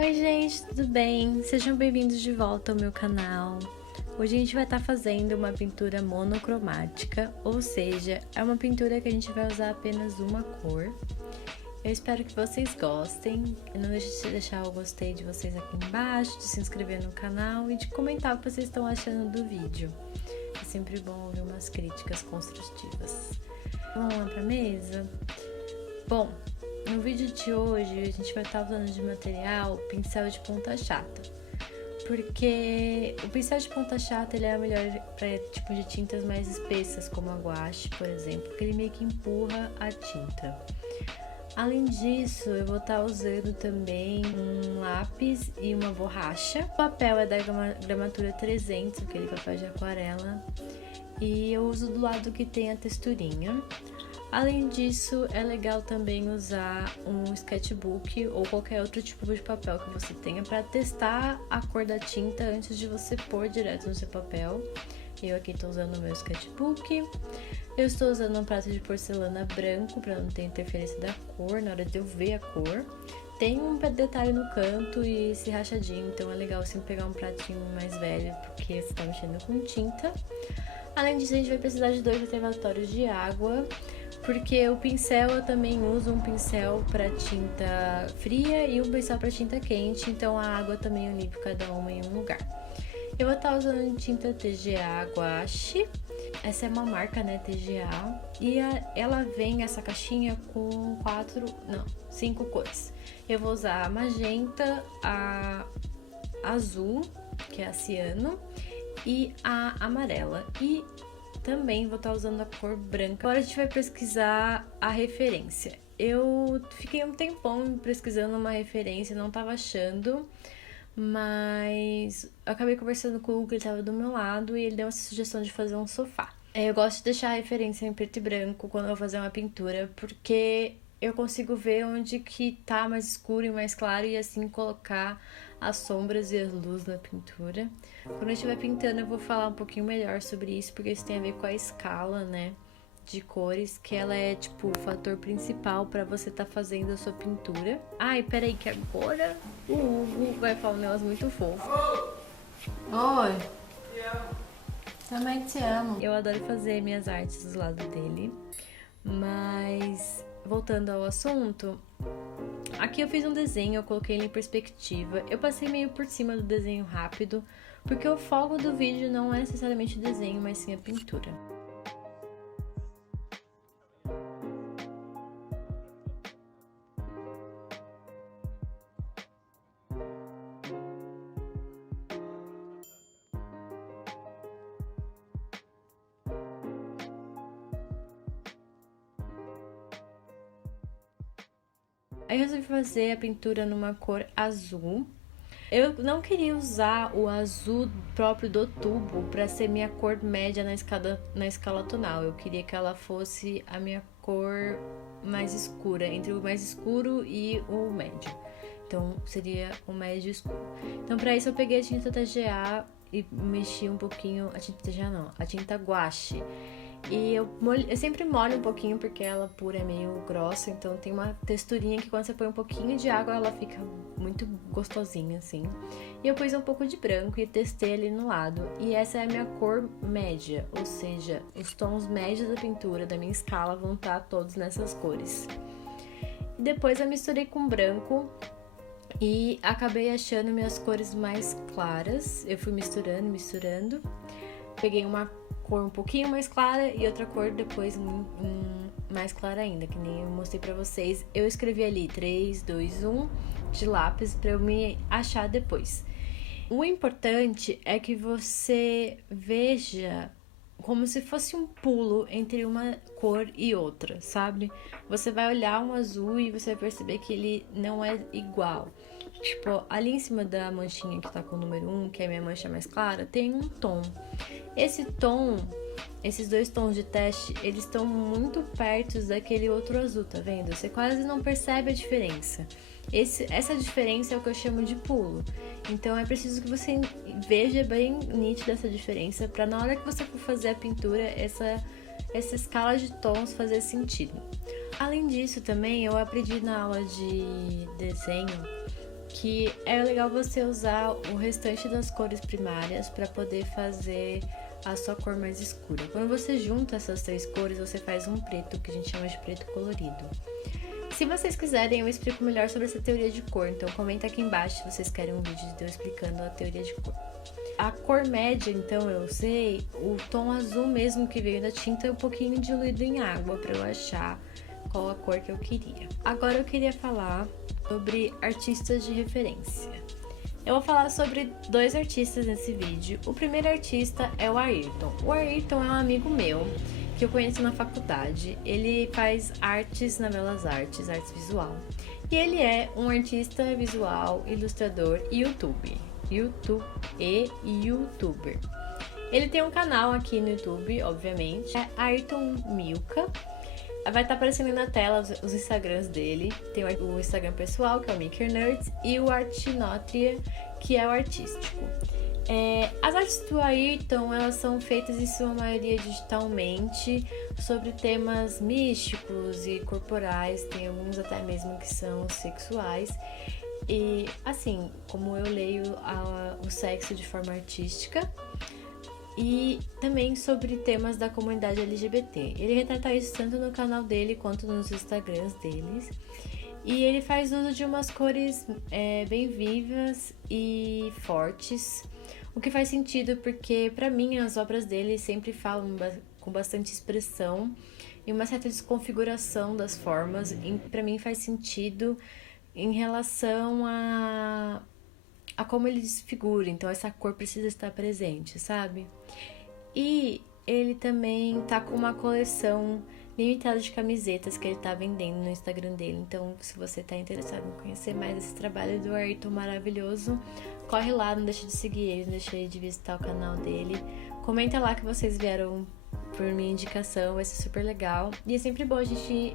Oi gente, tudo bem? Sejam bem-vindos de volta ao meu canal. Hoje a gente vai estar fazendo uma pintura monocromática, ou seja, é uma pintura que a gente vai usar apenas uma cor. Eu espero que vocês gostem. Não deixe de deixar o gostei de vocês aqui embaixo, de se inscrever no canal e de comentar o que vocês estão achando do vídeo. É sempre bom ouvir umas críticas construtivas. Vamos lá pra mesa? Bom, no vídeo de hoje a gente vai estar usando de material pincel de ponta chata, porque o pincel de ponta chata ele é melhor para tipo de tintas mais espessas, como a guache, por exemplo, porque ele meio que empurra a tinta. Além disso, eu vou estar usando também um lápis e uma borracha. O papel é da gramatura 300, aquele papel de aquarela, e eu uso do lado que tem a texturinha. Além disso, é legal também usar um sketchbook ou qualquer outro tipo de papel que você tenha para testar a cor da tinta antes de você pôr direto no seu papel. Eu aqui estou usando o meu sketchbook. Eu estou usando um prato de porcelana branco para não ter interferência da cor na hora de eu ver a cor. Tem um detalhe no canto e esse rachadinho, então é legal sempre pegar um pratinho mais velho porque você está mexendo com tinta. Além disso, a gente vai precisar de 2 reservatórios de água, porque o pincel eu também uso um pincel para tinta fria e um pincel para tinta quente, então a água também eu limpo cada uma em um lugar. Eu vou estar usando tinta TGA Guache, essa é uma marca, né, TGA, e ela vem, essa caixinha, com 5 cores. Eu vou usar a magenta, a azul, que é a ciano, e a amarela, e também vou estar usando a cor branca. Agora a gente vai pesquisar a referência. Eu fiquei um tempão pesquisando uma referência, não estava achando, mas eu acabei conversando com o Hugo, que ele estava do meu lado, e ele deu essa sugestão de fazer um sofá. Eu gosto de deixar a referência em preto e branco quando eu vou fazer uma pintura, porque eu consigo ver onde que tá mais escuro e mais claro e assim colocar as sombras e as luzes na pintura. Quando eu estiver pintando eu vou falar um pouquinho melhor sobre isso, porque isso tem a ver com a escala, né, de cores, que ela é tipo o fator principal para você tá fazendo a sua pintura. Ai, peraí que agora o Hugo vai falar um negócio muito fofo. Oi! Também te amo. Eu adoro fazer minhas artes do lado dele, mas voltando ao assunto, aqui eu fiz um desenho, eu coloquei ele em perspectiva. Eu passei meio por cima do desenho rápido, porque o foco do vídeo não é necessariamente o desenho, mas sim a pintura. Aí eu resolvi fazer a pintura numa cor azul. Eu não queria usar o azul próprio do tubo para ser minha cor média na escala tonal. Eu queria que ela fosse a minha cor mais escura, entre o mais escuro e o médio. Então seria o médio escuro. Então para isso eu peguei a tinta TGA e mexi um pouquinho, a tinta TGA não, a tinta guache. E eu sempre molho um pouquinho porque ela pura é meio grossa, então tem uma texturinha que quando você põe um pouquinho de água ela fica muito gostosinha assim. E eu pus um pouco de branco e testei ali no lado. E essa é a minha cor média, ou seja, os tons médios da pintura, da minha escala, vão estar todos nessas cores. E depois eu misturei com branco e acabei achando minhas cores mais claras. Eu fui misturando. Peguei uma cor um pouquinho mais clara e outra cor depois mais clara ainda, que nem eu mostrei pra vocês. Eu escrevi ali 3, 2, 1 de lápis pra eu me achar depois. O importante é que você veja como se fosse um pulo entre uma cor e outra, sabe? Você vai olhar um azul e você vai perceber que ele não é igual. Tipo, ali em cima da manchinha que tá com o número 1, que é a minha mancha mais clara, tem um tom. Esse tom esses dois tons de teste, eles estão muito perto daquele outro azul, tá vendo? Você quase não percebe a diferença. Essa diferença é o que eu chamo de pulo. Então é preciso que você veja bem nítida essa diferença para na hora que você for fazer a pintura, essa escala de tons fazer sentido. Além disso também, eu aprendi na aula de desenho que é legal você usar o restante das cores primárias para poder fazer a sua cor mais escura. Quando você junta essas três cores, você faz um preto, que a gente chama de preto colorido. Se vocês quiserem, eu explico melhor sobre essa teoria de cor, então comenta aqui embaixo se vocês querem um vídeo de eu explicando a teoria de cor. A cor média, então, eu usei o tom azul mesmo que veio da tinta, um pouquinho diluído em água para eu achar qual a cor que eu queria. Agora eu queria falar sobre artistas de referência. Eu vou falar sobre dois artistas nesse vídeo. O primeiro artista é o Ayrton. O Ayrton é um amigo meu que eu conheço na faculdade. Ele faz artes na Belas Artes, artes visual. E ele é um artista visual, ilustrador e youtuber. Ele tem um canal aqui no YouTube, obviamente. É Ayrton Milka. Vai estar aparecendo aí na tela os Instagrams dele. Tem o Instagram pessoal, que é o Maker Nerds, e o Artinotria, que é o artístico. As artes do Ayrton, elas são feitas em sua maioria digitalmente, sobre temas místicos e corporais, tem alguns até mesmo que são sexuais. E assim, como eu leio o sexo de forma artística, e também sobre temas da comunidade LGBT. Ele retrata isso tanto no canal dele quanto nos Instagrams deles. E ele faz uso de umas cores bem vivas e fortes, o que faz sentido porque, para mim, as obras dele sempre falam com bastante expressão e uma certa desconfiguração das formas. E para mim faz sentido em relação a como ele desfigura, então essa cor precisa estar presente, sabe? E ele também tá com uma coleção limitada de camisetas que ele tá vendendo no Instagram dele, então se você tá interessado em conhecer mais esse trabalho do Ayrton maravilhoso, corre lá, não deixa de seguir ele, não deixa de visitar o canal dele, comenta lá que vocês vieram por minha indicação, vai ser super legal. E é sempre bom a gente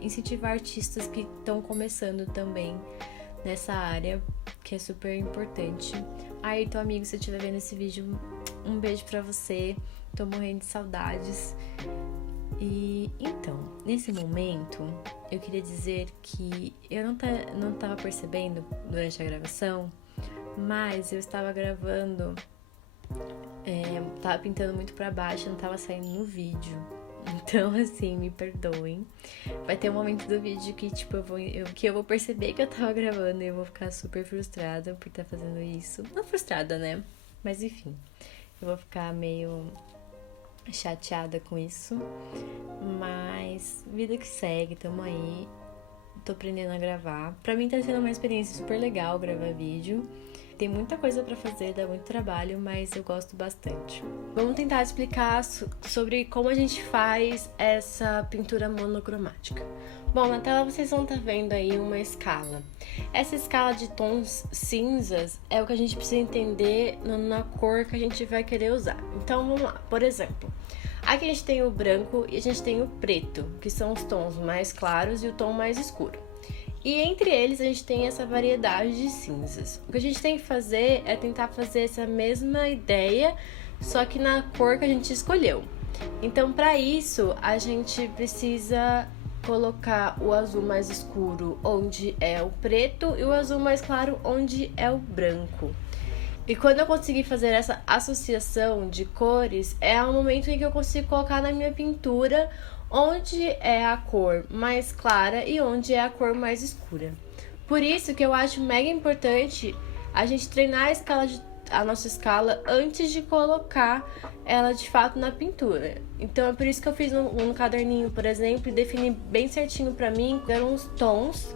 incentivar artistas que estão começando também nessa área, que é super importante. Ayrton, amigo, se você estiver vendo esse vídeo, um beijo pra você, tô morrendo de saudades. E então, nesse momento, eu queria dizer que eu não tava percebendo durante a gravação, mas eu estava gravando, tava pintando muito pra baixo, não tava saindo no vídeo. Então, assim, me perdoem. Vai ter um momento do vídeo que, tipo, eu vou perceber que eu tava gravando e eu vou ficar super frustrada por estar fazendo isso. Não frustrada, né? Mas, enfim, eu vou ficar meio chateada com isso. Mas, vida que segue, tamo aí. Tô aprendendo a gravar. Pra mim tá sendo uma experiência super legal gravar vídeo. Tem muita coisa pra fazer, dá muito trabalho, mas eu gosto bastante. Vamos tentar explicar sobre como a gente faz essa pintura monocromática. Bom, na tela vocês vão estar vendo aí uma escala. Essa escala de tons cinzas é o que a gente precisa entender na cor que a gente vai querer usar. Então vamos lá, por exemplo, aqui a gente tem o branco e a gente tem o preto, que são os tons mais claros e o tom mais escuro. E entre eles a gente tem essa variedade de cinzas. O que a gente tem que fazer é tentar fazer essa mesma ideia, só que na cor que a gente escolheu. Então, para isso, a gente precisa colocar o azul mais escuro onde é o preto e o azul mais claro onde é o branco. E quando eu conseguir fazer essa associação de cores, é o momento em que eu consigo colocar na minha pintura onde é a cor mais clara e onde é a cor mais escura. Por isso que eu acho mega importante a gente treinar a nossa escala antes de colocar ela de fato na pintura. Então é por isso que eu fiz no caderninho, por exemplo, e defini bem certinho pra mim, deram uns tons.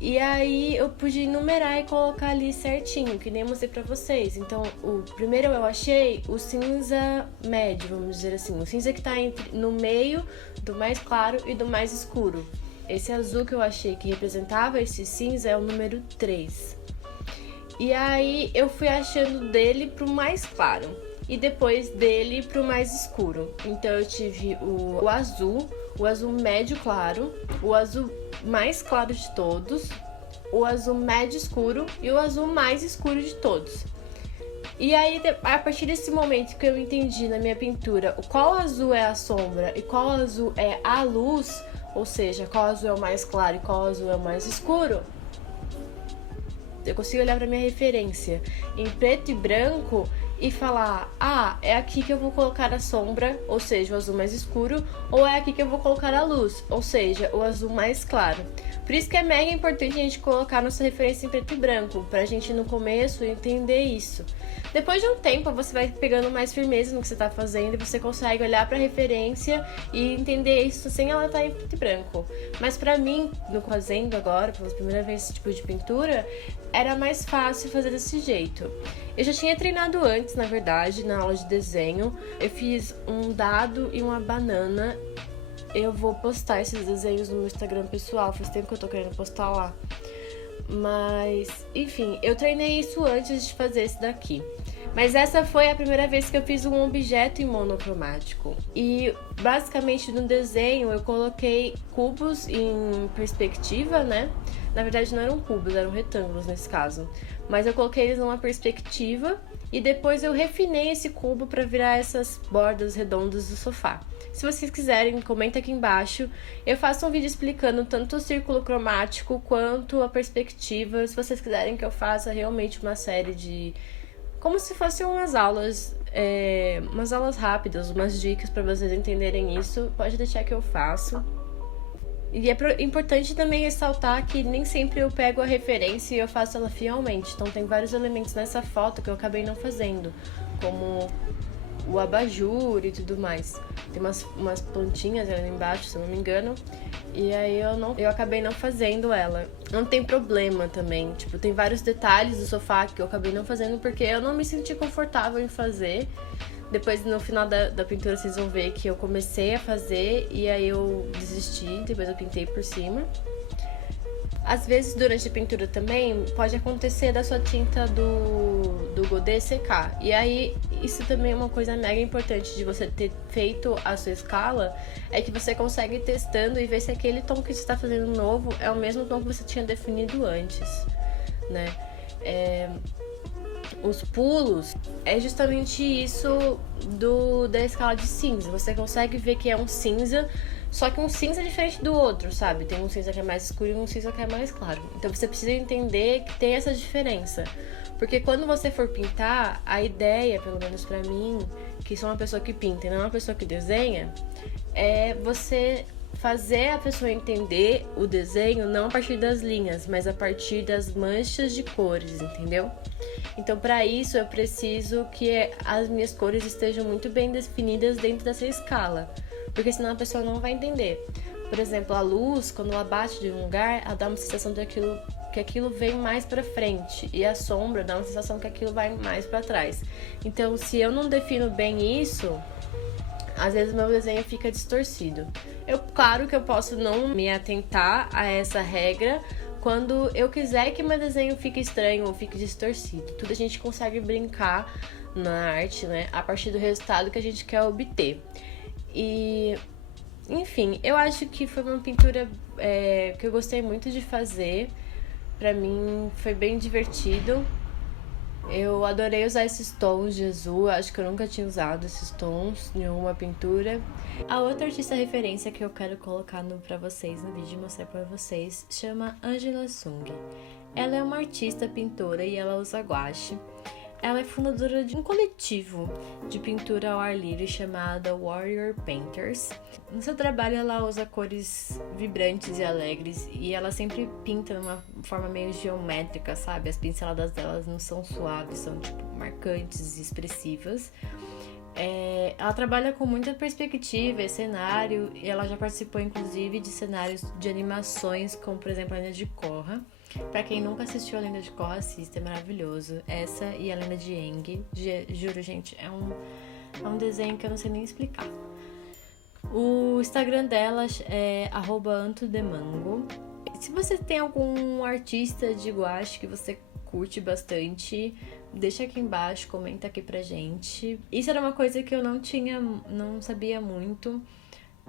E aí eu pude enumerar e colocar ali certinho, que nem eu mostrei pra vocês. Então, o primeiro eu achei o cinza médio, vamos dizer assim. O cinza que tá no meio do mais claro e do mais escuro. Esse azul que eu achei que representava esse cinza é o número 3. E aí eu fui achando dele pro mais claro. e depois dele pro mais escuro. Então eu tive o azul médio claro, o azul mais claro de todos, o azul médio escuro e o azul mais escuro de todos. E aí, a partir desse momento que eu entendi na minha pintura qual azul é a sombra e qual azul é a luz, ou seja, qual azul é o mais claro e qual azul é o mais escuro, eu consigo olhar para minha referência em preto e branco e falar, é aqui que eu vou colocar a sombra, ou seja, o azul mais escuro, ou é aqui que eu vou colocar a luz, ou seja, o azul mais claro. Por isso que é mega importante a gente colocar nossa referência em preto e branco, pra gente no começo entender isso. Depois de um tempo, você vai pegando mais firmeza no que você tá fazendo e você consegue olhar pra referência e entender isso sem ela estar em preto e branco. Mas pra mim, no fazendo agora, pela primeira vez esse tipo de pintura, era mais fácil fazer desse jeito. Eu já tinha treinado antes, na verdade, na aula de desenho. Eu fiz um dado e uma banana. Eu vou postar esses desenhos no meu Instagram pessoal, faz tempo que eu tô querendo postar lá. Mas, enfim, eu treinei isso antes de fazer esse daqui. Mas essa foi a primeira vez que eu fiz um objeto em monocromático. E, basicamente, no desenho eu coloquei cubos em perspectiva, né? Na verdade, não eram cubos, eram retângulos nesse caso. Mas eu coloquei eles numa perspectiva e depois eu refinei esse cubo para virar essas bordas redondas do sofá. Se vocês quiserem, comenta aqui embaixo. Eu faço um vídeo explicando tanto o círculo cromático quanto a perspectiva. Se vocês quiserem que eu faça realmente uma série de... como se fossem umas aulas rápidas, umas dicas para vocês entenderem isso, pode deixar que eu faço. E é importante também ressaltar que nem sempre eu pego a referência e eu faço ela fielmente. Então tem vários elementos nessa foto que eu acabei não fazendo, como o abajur e tudo mais. Tem umas plantinhas ali embaixo, se eu não me engano, e aí eu acabei não fazendo ela. Não tem problema também, tipo, tem vários detalhes do sofá que eu acabei não fazendo porque eu não me senti confortável em fazer. Depois, no final da pintura, vocês vão ver que eu comecei a fazer e aí eu desisti, depois eu pintei por cima. Às vezes, durante a pintura também, pode acontecer da sua tinta do godê secar. E aí, isso também é uma coisa mega importante de você ter feito a sua escala, é que você consegue ir testando e ver se aquele tom que você está fazendo novo é o mesmo tom que você tinha definido antes, né? Os pulos é justamente isso da escala de cinza. Você consegue ver que é um cinza, só que um cinza diferente do outro, sabe? Tem um cinza que é mais escuro e um cinza que é mais claro. Então você precisa entender que tem essa diferença. Porque quando você for pintar, a ideia, pelo menos pra mim, que sou uma pessoa que pinta e não uma pessoa que desenha, é você fazer a pessoa entender o desenho não a partir das linhas, mas a partir das manchas de cores, entendeu? Então, para isso, eu preciso que as minhas cores estejam muito bem definidas dentro dessa escala, porque senão a pessoa não vai entender. Por exemplo, a luz, quando ela bate de um lugar, ela dá uma sensação de que aquilo vem mais para frente, e a sombra dá uma sensação que aquilo vai mais para trás. Então, se eu não defino bem isso, às vezes meu desenho fica distorcido. Claro que eu posso não me atentar a essa regra quando eu quiser que meu desenho fique estranho ou fique distorcido. Tudo a gente consegue brincar na arte, né? A partir do resultado que a gente quer obter. E, enfim, eu acho que foi uma pintura que eu gostei muito de fazer. Pra mim foi bem divertido. Eu adorei usar esses tons de azul, acho que eu nunca tinha usado esses tons em uma pintura. A outra artista referência que eu quero colocar pra vocês no vídeo e mostrar pra vocês chama Angela Sung. Ela é uma artista pintora e ela usa gouache. Ela é fundadora de um coletivo de pintura ao ar livre chamada Warrior Painters. No seu trabalho ela usa cores vibrantes e alegres e ela sempre pinta de uma forma meio geométrica, sabe? As pinceladas delas não são suaves, são tipo marcantes e expressivas. Ela trabalha com muita perspectiva e cenário, e ela já participou inclusive de cenários de animações, como por exemplo a Lenda de Korra. Pra quem nunca assistiu a Lenda de Korra, assista, é maravilhoso. Essa e a Lenda de Aang, juro, gente, é um desenho que eu não sei nem explicar. O Instagram dela é @antodemango. Se você tem algum artista de gouache que você curte bastante, deixa aqui embaixo, comenta aqui pra gente. Isso era uma coisa que eu não sabia muito.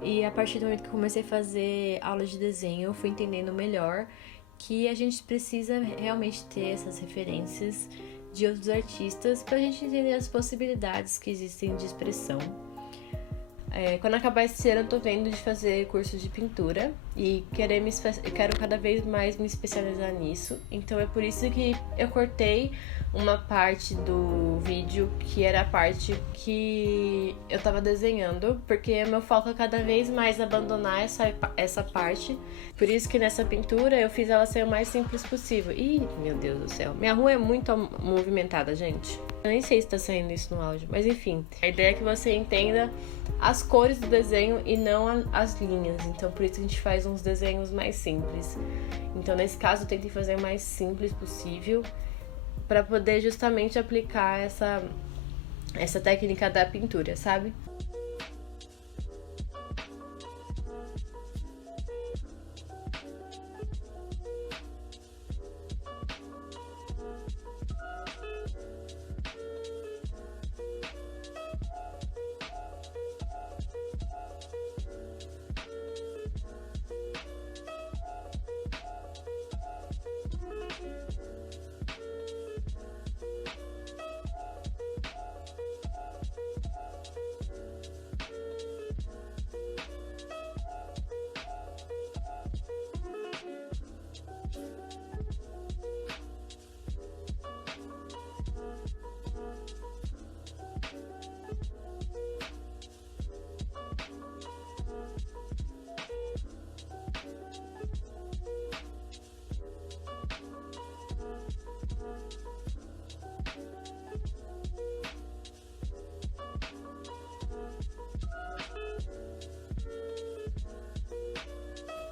E a partir do momento que eu comecei a fazer aula de desenho, eu fui entendendo melhor que a gente precisa realmente ter essas referências de outros artistas pra gente entender as possibilidades que existem de expressão. Quando acabar esse ano, eu tô vendo de fazer cursos de pintura e quero cada vez mais me especializar nisso. Então é por isso que eu cortei uma parte do vídeo que era a parte que eu tava desenhando, porque meu foco é cada vez mais abandonar essa parte. Por isso que nessa pintura eu fiz ela ser o mais simples possível. Ih, meu Deus do céu, minha rua é muito movimentada, gente. Eu nem sei se tá saindo isso no áudio, mas enfim. A ideia é que você entenda as cores do desenho e não as linhas. Então por isso a gente faz uns desenhos mais simples. Então nesse caso eu tentei fazer o mais simples possível para poder justamente aplicar essa técnica da pintura, sabe?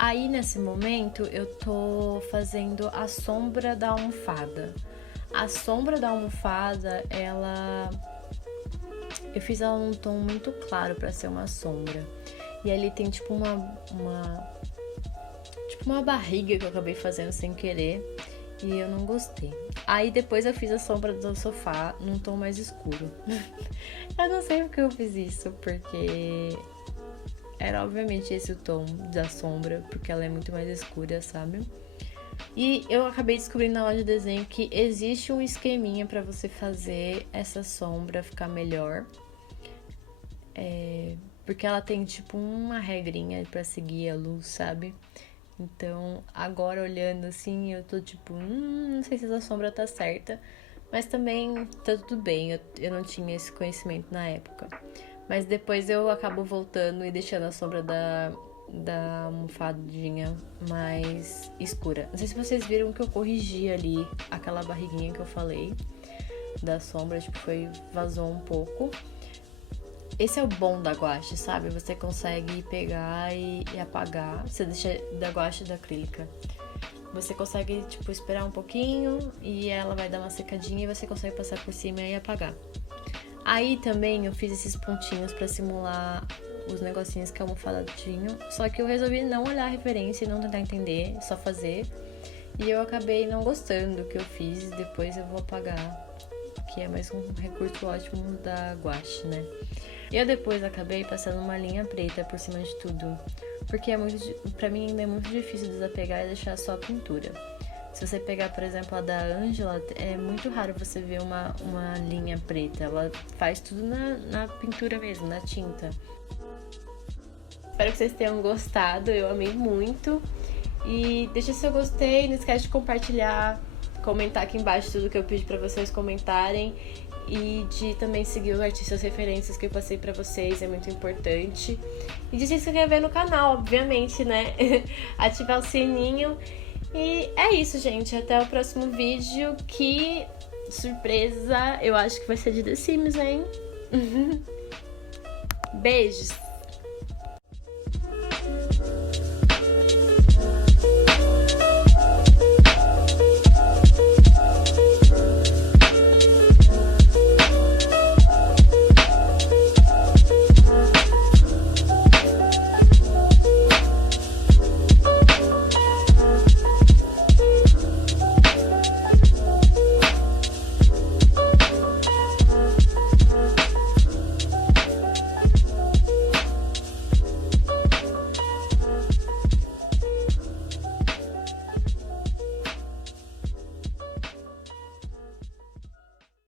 Aí, nesse momento, eu tô fazendo a sombra da almofada. A sombra da almofada, eu fiz ela num tom muito claro pra ser uma sombra. E ali tem tipo uma barriga que eu acabei fazendo sem querer e eu não gostei. Aí depois eu fiz a sombra do sofá num tom mais escuro. Eu não sei porque eu fiz isso, porque era obviamente esse o tom da sombra, porque ela é muito mais escura, sabe? E eu acabei descobrindo na aula de desenho que existe um esqueminha pra você fazer essa sombra ficar melhor. Porque ela tem tipo uma regrinha pra seguir a luz, sabe? Então, agora olhando assim, eu tô tipo, não sei se essa sombra tá certa. Mas também tá tudo bem, eu não tinha esse conhecimento na época. Mas depois eu acabo voltando e deixando a sombra da almofadinha mais escura. Não sei se vocês viram que eu corrigi ali aquela barriguinha que eu falei da sombra, tipo, vazou um pouco. Esse é o bom da guache, sabe? Você consegue pegar e apagar. Você deixa da guache e da acrílica. Você consegue, tipo, esperar um pouquinho e ela vai dar uma secadinha e você consegue passar por cima e apagar. Aí também eu fiz esses pontinhos pra simular os negocinhos que a almofada tinha. Só que eu resolvi não olhar a referência e não tentar entender, só fazer. E eu acabei não gostando do que eu fiz, depois eu vou apagar. Que é mais um recurso ótimo da guache, né? Eu depois acabei passando uma linha preta por cima de tudo. Porque pra mim ainda é muito difícil desapegar e deixar só a pintura. Se você pegar, por exemplo, a da Ângela, é muito raro você ver uma linha preta. Ela faz tudo na pintura mesmo, na tinta. Espero que vocês tenham gostado, eu amei muito. E deixa seu gostei, não esquece de compartilhar, comentar aqui embaixo tudo que eu pedi pra vocês comentarem. E de também seguir os artistas referências que eu passei pra vocês, é muito importante. E de se inscrever no canal, obviamente, né? Ativar o sininho. E é isso, gente. Até o próximo vídeo. Que surpresa! Eu acho que vai ser de The Sims, hein? Beijos!